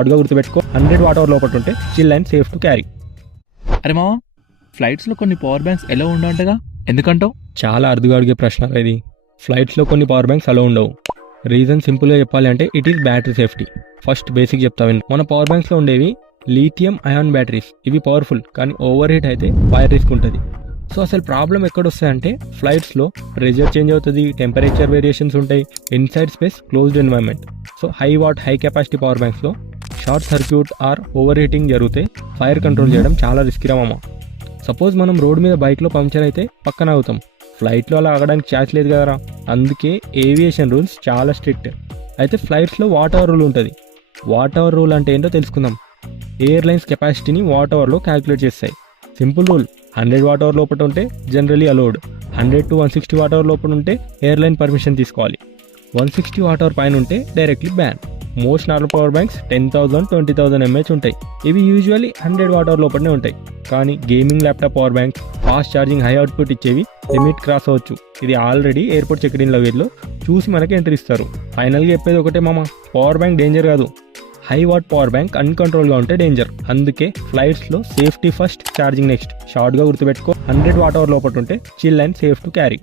షార్ట్గా గుర్తుపెట్టుకో, 100 watt hour లోపల ఉంటే chill and safe to carry. అరే మామ, ఫ్లైట్స్లో కొన్ని పవర్ బ్యాంక్స్ ఎలా ఉండవుంటగా, ఎందుకంటావు? చాలా అరుదుగా అడిగే ప్రశ్న ఇది. ఫ్లైట్స్లో కొన్ని పవర్ బ్యాంక్స్ అలా ఉండవు. రీజన్ సింపుల్గా చెప్పాలి అంటే it is battery safety. First basic చెప్తా విను. మన పవర్ బ్యాంక్స్లో ఉండేవి లిథియం అయాన్ బ్యాటరీస్. ఇవి పవర్ఫుల్, కానీ ఓవర్ హీట్ అయితే ఫైర్ రిస్క్ ఉంటుంది. సో అసలు ప్రాబ్లం ఎక్కడొస్తాయంటే ఫ్లైట్స్లో ప్రెషర్ చేంజ్ అవుతుంది, టెంపరేచర్ వేరియేషన్స్ ఉంటాయి, inside space, closed environment. So high watt high capacity power బ్యాంక్స్లో short circuit or over heating జరిగితే ఫైర్ కంట్రోల్ చేయడం చాలా రిస్కీ రామమ్మ. సపోజ్ మనం రోడ్ మీద బైక్లో పంక్చర్ అయితే పక్కన అవుతాం, ఫ్లైట్లో అలా ఆగడానికి ఛాన్స్ లేదు కదరా. అందుకే ఏవియేషన్ రూల్స్ చాలా స్ట్రిక్ట్. అయితే ఫ్లైట్స్లో వాట్ అవర్ రూల్ ఉంటుంది. వాట్ అవర్ రూల్ అంటే ఏంటో తెలుసుకుందాం. ఎయిర్లైన్స్ కెపాసిటీని వాట్ అవర్లో క్యాలిక్యులేట్ చేస్తాయి. సింపుల్ రూల్, 100 వాట్ అవర్ లోపల ఉంటే generally allowed, 100 to 160 watt hour లోపల ఉంటే ఎయిర్లైన్ పర్మిషన్ తీసుకోవాలి, 160 వాట్ అవర్ పైన ఉంటే directly ban. Most normal power banks 10,000 20,000 mAh ఉంటాయి. ఇవి యూజువల్లీ 100 వాట్ అవర్ లోపలనే ఉంటాయి. కానీ gaming laptop power banks, fast charging high output ఇచ్చేవి లిమిట్ క్రాస్ అవ్వచ్చు. ఇది ఆల్రెడీ ఎయిర్పోర్ట్ చెక్ ఇన్ లగేజ్లో చూసి మనకి ఎంట్రీ ఇస్తారు. ఫైనల్గా చెప్పేది ఒకటే మామ, పవర్ బ్యాంక్ డేంజర్ కాదు, హై వాట్ పవర్ బ్యాంక్ అన్కంట్రోల్గా ఉంటే డేంజర్. అందుకే ఫ్లైట్స్లో సేఫ్టీ ఫస్ట్, ఛార్జింగ్ నెక్స్ట్. షార్ట్గా గుర్తుపెట్టుకో, 100 వాట్ అవర్ లోపల ఉంటే chill and safe to carry.